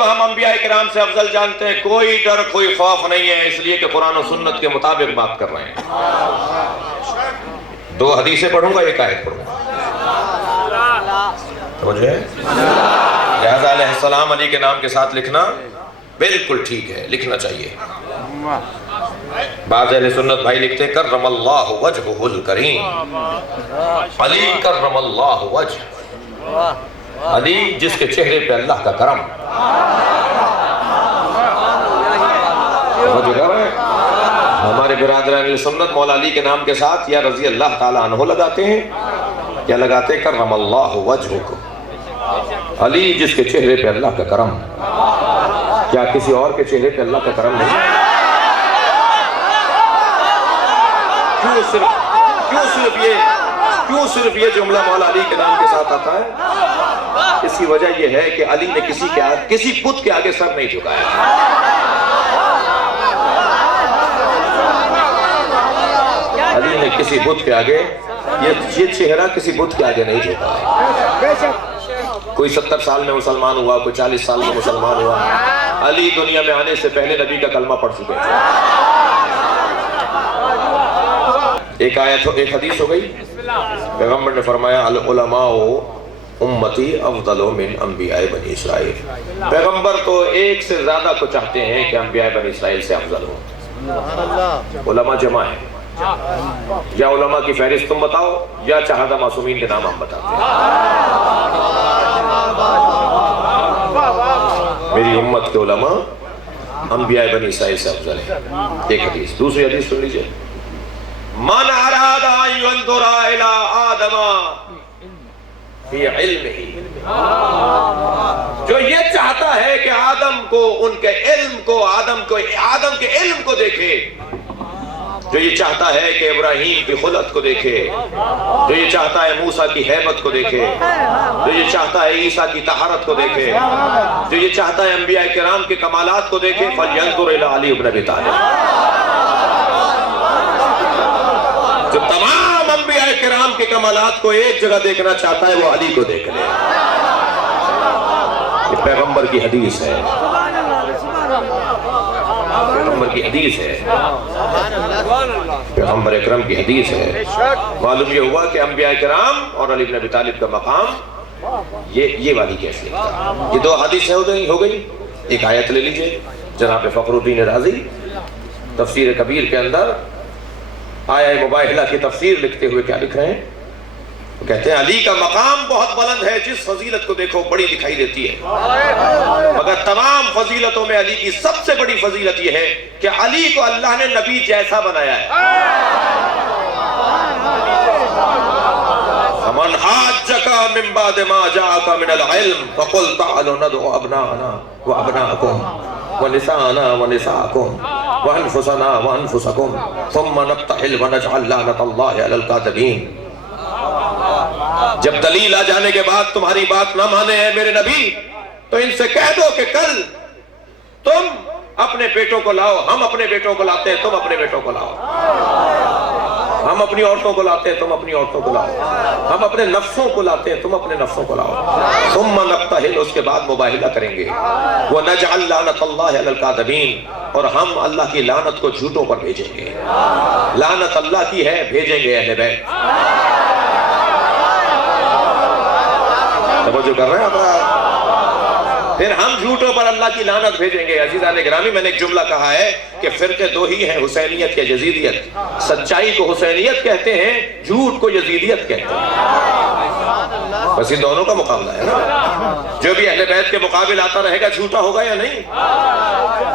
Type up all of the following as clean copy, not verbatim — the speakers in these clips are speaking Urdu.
کو ہم انبیاء کرام سے افضل جانتے ہیں، کوئی ڈر کوئی خوف نہیں ہے، اس لیے کہ قرآن و سنت کے مطابق بات کر رہے ہیں۔ 2 حدیثیں پڑھوں گا، 1 آیت پڑھوں گا، سمجھے؟ لہذا علیہ السلام علی کے نام کے ساتھ لکھنا بالکل ٹھیک ہے، لکھنا چاہیے۔ بعض اہل سنت بھائی لکھتے ہیں کرم اللہ وجہہ الکریم، علی کرم اللہ وجہ، علی جس کے چہرے پہ اللہ کا کرم۔ ہمارے برادران اہل سنت مولا علی کے نام کے ساتھ یا رضی اللہ تعالیٰ عنہ لگاتے ہیں، کیا لگاتے ہیں؟ کرم اللہ وجہہ کو، علی جس کے چہرے پہ اللہ کا کرم۔ کیا کسی اور کے چہرے پہ اللہ کا کرم نہیں؟ کیوں صرف یہ جملہ مولا علی کے نام کے ساتھ آتا ہے؟ اس کی وجہ یہ ہے کہ علی نے کسی بت کے آگے سر نہیں جھکایا۔ علی نے کسی بت کے آگے، یہ چہرہ کسی بت کے آگے نہیں جھکایا۔ کوئی 70 سال میں مسلمان ہوا، کوئی 40 سال میں مسلمان ہوا، علی دنیا میں آنے سے پہلے نبی کا کلمہ پڑھ چکے تھے۔ ایک آیت ایک حدیث ہو گئی، پیغمبر نے فرمایا العلماء امتی افضل من انبیاء بنی اسرائیل۔ پیغمبر تو ایک سے زیادہ کو چاہتے ہیں کہ انبیاء بنی اسرائیل سے افضل ہو۔ علماء جمع ہے، یا علماء کی فہرست تم بتاؤ یا چہادہ معصومین کے نام ہم بتاتے ہیں۔ میری امت کے علماء انبیاء بنی اسرائیل سے افضل ہیں۔ ایک حدیث۔ دوسری حدیث سن لیجئے، من اراد ان ينظر الى آدم فی علمہ، جو یہ چاہتا ہے کہ آدم کو ان کے علم کو، آدم کے علم کو دیکھے، جو یہ چاہتا ہے کہ ابراہیم کی خلقت کو دیکھے، جو یہ چاہتا ہے موسیٰ کی ہیبت کو دیکھے، جو یہ چاہتا ہے عیسیٰ کی طہارت کو دیکھے، جو یہ چاہتا ہے انبیاء کرام کے کمالات کو دیکھے، فَلْيَنْظُرْ إِلَىٰ عَلِيِّ بْنِ أَبِي طَالِبٍ۔ جو تمام انبیاء کرام کے کمالات کو ایک جگہ دیکھنا چاہتا ہے وہ علی کو دیکھ لے۔ یہ پیغمبر کی حدیث ہے، پیغمبر کی حدیث ہے، پیغمبر اکرم کی حدیث ہے۔ معلوم یہ ہوا کہ انبیاء کرام اور علی بن ابی طالب کا مقام یہ والی کیسے تھا۔ یہ 2 حدیثیں ہو گئی، ایک آیت لے لیجئے۔ جناب فخر الدین رازی تفسیر کبیر کے اندر آیہ مباہلہ کی تفسیر لکھتے ہوئے کیا لکھ رہے ہیں؟ وہ کہتے ہیں علی کا مقام بہت بلند ہے، جس فضیلت کو دیکھو بڑی دکھائی دیتی ہے، مگر تمام فضیلتوں میں علی کی سب سے بڑی فضیلت یہ ہے کہ علی کو اللہ نے نبی جیسا بنایا ہے۔ فَمَنْ حَاجَّكَ مِنْ بَعْدِ مَا جَاءَكَ مِنَ الْعِلْمِ فَقُلْ تَعَالُوا نَدْعُ أَبْنَاءَنَا وَأَبْنَاءَكُمْ وَنِسَاءَنَا وَنِسَاءَكُمْ وَأَنفُسَنَا وَأَنفُسَكُمْ ثُمَّ نَبْتَهِلْ وَنَجْعَلْ لَعْنَةَ اللَّهِ عَلَى الْكَاذِبِينَ۔ جب دلیل آ جانے کے بعد تمہاری بات نہ مانے ہیں میرے نبی، تو ان سے کہہ دو کہ کل تم اپنے بیٹوں کو لاؤ، ہم اپنے بیٹوں کو لاتے ہیں، تم اپنے بیٹوں کو لاؤ، ہم اپنی عورتوں کو لاتے ہیں، تم اپنی عورتوں کو لاؤ، ہم اپنے نفسوں کو لاتے ہیں، تم اپنے نفسوں کو لاؤ۔ ثم نبتہل، اس کے بعد مباہلہ کریں گے، وَنَجْعَلْ لَعْنَةَ اللَّهِ عَلَى الْكَاذِبِينَ، اور ہم اللہ کی لعنت کو جھوٹوں پر بھیجیں گے۔ لعنت اللہ کی ہے، بھیجیں گے اہل بیت۔ توجہ کر رہے ہیں آپ؟ پھر ہم جھوٹوں پر اللہ کی لعنت بھیجیں گے۔ عزیزان گرامی، میں نے ایک جملہ کہا ہے کہ فرقے 2 ہی ہیں، حسینیت یا یزیدیت۔ سچائی کو حسینیت کہتے ہیں، جھوٹ کو یزیدیت کہتے ہیں۔ بس ان دونوں کا مقابلہ ہے نا۔ جو بھی اہل بیت کے مقابل آتا رہے گا جھوٹا ہوگا یا نہیں؟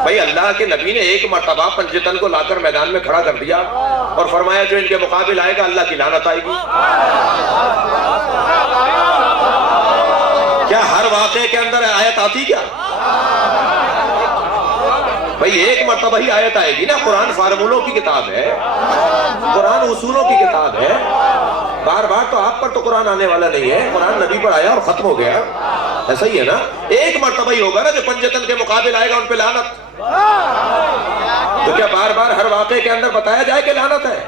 بھائی اللہ کے نبی نے ایک مرتبہ پنجتن کو لا کر میدان میں کھڑا کر دیا اور فرمایا جو ان کے مقابل آئے گا اللہ کی لعنت آئے گی۔ کیا ہر واقعے کے اندر آیت آتی کیا؟ بھئی ایک مرتبہ ہی آیت آئے گی نا۔ قرآن فارمولوں کی کتاب ہے، قرآن اصولوں کی کتاب ہے۔ بار بار تو آپ پر تو قرآن آنے والا نہیں ہے، قرآن نبی پر آیا اور ختم ہو گیا، ایسا ہی ہے نا۔ ایک مرتبہ ہی ہوگا نا جو پنجتن کے مقابل آئے گا ان پہ لعنت۔ تو کیا بار بار ہر واقعے کے اندر بتایا جائے کہ لعنت ہے؟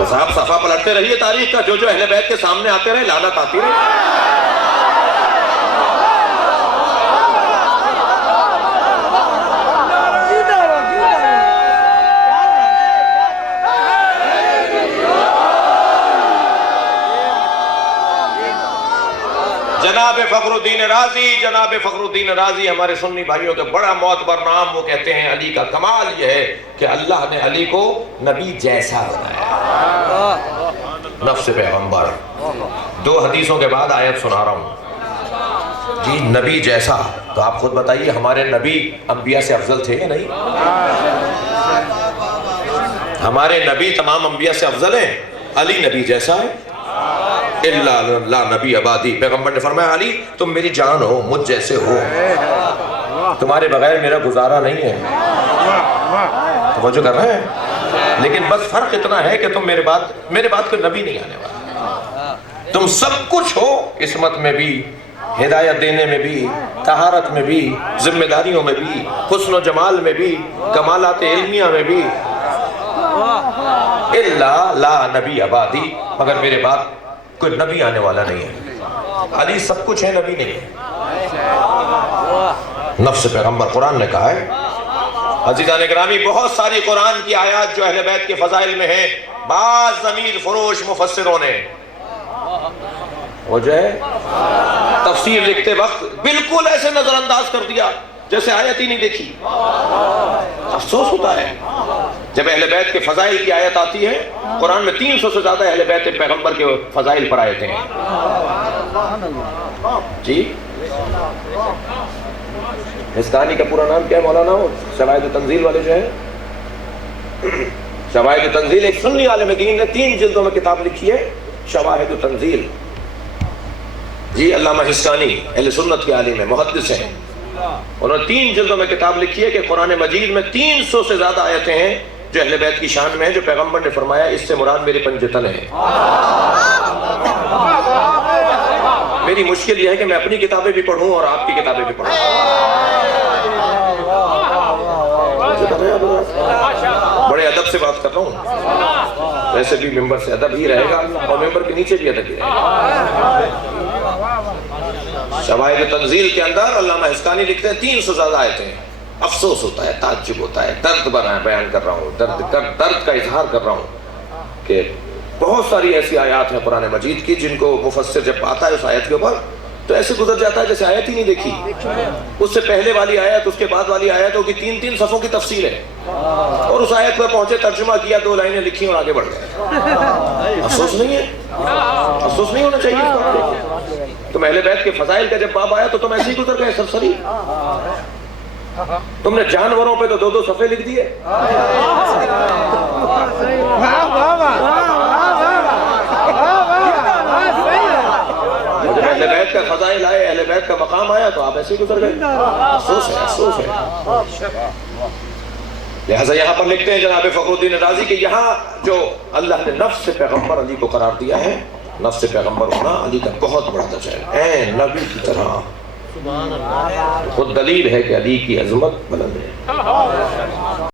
بس آپ صفحہ پلٹتے رہیے تاریخ کا، جو اہل بیت کے سامنے آتے رہے لعنت آتی رہے۔ جناب فخر الدین رازی ہمارے سنی بھائیوں کے بڑا معتبر نام، وہ کہتے ہیں علی کا کمال یہ ہے کہ اللہ نے علی کو نبی جیسا بنایا، نفس پیغمبر۔ 2 حدیثوں کے بعد آیت سنا رہا ہوں جی، نبی جیسا۔ تو آپ خود بتائیے ہمارے نبی انبیاء سے افضل تھے یا نہیں؟ ہمارے نبی تمام انبیاء سے افضل ہیں، علی نبی جیسا ہے۔ لا نبی عبادی، پیغمبر نے فرمایا علی تم میری جان ہو، مجھ جیسے ہو، تمہارے بغیر میرا گزارا نہیں ہے۔ توجہ کر رہے ہیں؟ لیکن بس فرق اتنا ہے کہ تم میرے بعد کوئی نبی نہیں آنے والا، تم سب کچھ ہو، عصمت میں بھی، ہدایت دینے میں بھی، طہارت میں بھی، ذمہ داریوں میں بھی، حسن و جمال میں بھی، کمالات علمیہ میں بھی۔ لا نبی عبادی، مگر میرے بعد کوئی نبی آنے والا نہیں ہے۔ علی سب کچھ ہے، نبی نہیں ہے۔ نفس پیغمبر، قرآن نے کہا ہے۔ عزیزان گرامی، بہت ساری قرآن کی آیات جو اہل بیت کے فضائل میں ہیں، بعض ضمیر فروش مفسروں نے وہ جو ہے تفسیر لکھتے وقت بالکل ایسے نظر انداز کر دیا جیسے آیت ہی نہیں دیکھی۔ افسوس ہوتا ہے جب اہل بیت کے فضائل کی آیت آتی ہے، قرآن میں 300 سے زیادہ اہل بیت پیغمبر کے فضائل پر آیتیں ہیں جی۔ اس کہانی کا پورا نام کیا ہے مولانا؟ شواہد تنزیل والے جو ہیں، شواہد تنزیل، ایک سنی عالم دین نے 3 جلدوں میں کتاب لکھی ہے، شواہد تنزیل جی۔ علامہ حسانی اہل سنت کے عالم ہیں، محدث ہیں، انہوں نے 3 جلدوں میں کتاب لکھی ہے کہ قرآن مجید میں 300 سے زیادہ آیتیں ہیں جو اہل بیت کی شان میں ہیں، جو پیغمبر نے فرمایا اس سے مراد میرے پنجتن ہے۔ میری مشکل یہ ہے کہ میں اپنی کتابیں بھی پڑھوں اور آپ کی کتابیں بھی پڑھوں۔ بڑے ادب سے بات کر رہا ہوں، ویسے بھی ممبر سے ادب ہی رہے گا اور ممبر کے نیچے بھی ادب ہی رہے گا۔ شواہد تنزیل کے اندر علامہ حسکانی لکھتے ہیں 300 سے زیادہ آیتیں ہیں۔ افسوس ہوتا ہے، تعجب ہوتا ہے، درد بیان کر رہا ہوں، درد کا اظہار کر رہا ہوں کہ بہت ساری ایسی آیات ہیں قرآن مجید کی جن کو مفسر جب آتا ہے اس آیت کے اوپر تو ایسے گزر جاتا ہے جیسے آیت ہی نہیں دیکھی۔ اس سے پہلے والی آیت، اس کے بعد والی آیتوں کی 3 صفحوں کی تفسیر ہے، اور اس آیت پر پہنچے، ترجمہ کیا، 2 لائنیں لکھی اور آگے بڑھ گئے۔ افسوس نہیں ہے؟ افسوس نہیں ہونا چاہیے؟ تم اہل بیت کے فضائل کا جب باب آیا تو تم ایسے ہی گزر گئے سرسری؟ تم نے جانوروں پہ تو 2 صفحے لکھ دیے۔ جب اہل بیت کا فضائل آئے، اہل بیت کا مقام آیا تو آپ ایسے ہی گزر گئے۔ افسوس ہے، افسوس ہے۔ لہٰذا یہاں پر لکھتے ہیں جناب فخر الدین رازی کہ یہاں جو اللہ نے نفس سے پیغمبر علی کو قرار دیا ہے، نفس سے پیغمبر ہونا علی کا بہت بڑا درجہ ہے، اے نبی کی طرح۔ خود دلیل ہے کہ علی کی عظمت بلند ہے۔